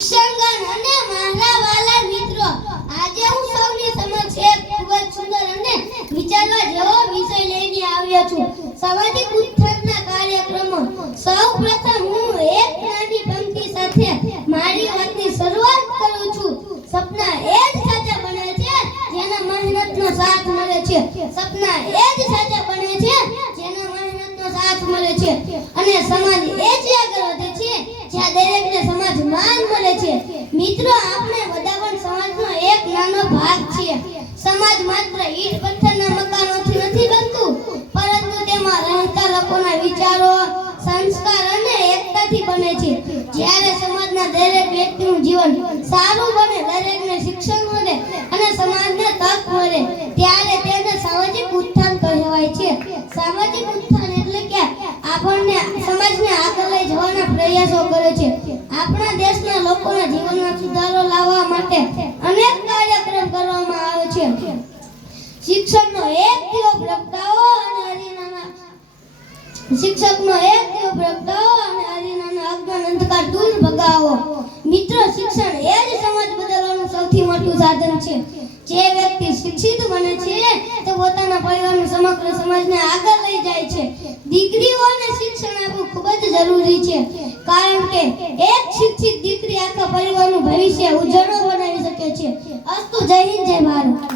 સંગન અને મારા વાલા મિત્રો, આજે હું સૌની સમક્ષ એક ખૂબ જ સુંદર અને વિચારવા જેવો વિષય લઈને આવ્યો છું. સામાજિક ઉત્થાનના કાર્યક્રમો. સૌપ્રથમ હું એક નાની પંક્તિ સાથે મારી વાતની શરૂઆત કરું છું. સપના એ જ સાચા બને છે જેના મહેનતનો સાથ મળે છે. સપના એ જ સાચા બને છે જેના મહેનતનો સાથ મળે છે. અને સમાજ એ જ આગળ વધે છે જ્યાં દરેકને સમાજ માન મળે છે. મિત્રો, આપણે બધા પણ સમાજનો એક નાનો ભાગ છીએ. સમાજ માત્ર ઈટ પથ્થરના મકાનોથી નથી બનતું, પરંતુ તેમાં રહેતા લોકોના વિચારો, સંસ્કાર અને એકતાથી બને છે. જ્યારે સમાજના દરેક વ્યક્તિનું જીવન સારું બને, દરેકને શિક્ષણ મળે અને સમાજને તક મળે, ત્યારે તેને સામાજિક ઉત્થાન કહેવાય છે. સામાજિક ઉત્થાન એટલે કે આપણને સમાજને આગળ લઈ જવાના પ્રયાસો કરે છે. આપણા દેશના લોકોના જીવનમાં સુધારો લાવવા માટે અનેક કાર્યક્રમ કરવામાં આવે છે. શિક્ષકનો એક દીવો પ્રગટાવો અને હરિનાના અજ્ઞાન અંધકાર દૂર ભગાવો. મિત્રો, શિક્ષણ એ જ સમાજ બદલવાનું સૌથી મોટું સાધન છે. જે વ્યક્તિ શિક્ષિત બને છે તે પોતાના પરિવારનું સમગ્ર સમાજને આગળ લઈ જાય છે. દીકરીઓને શિક્ષણ આપવું ખૂબ જ જરૂરી છે, કારણ કે એક શિક્ષિત દીકરી આખા પરિવારનું ભવિષ્ય ઉજ્જવળ બનાવી શકે છે. અસ્તુ. જય હિન્દ, જય ભારત.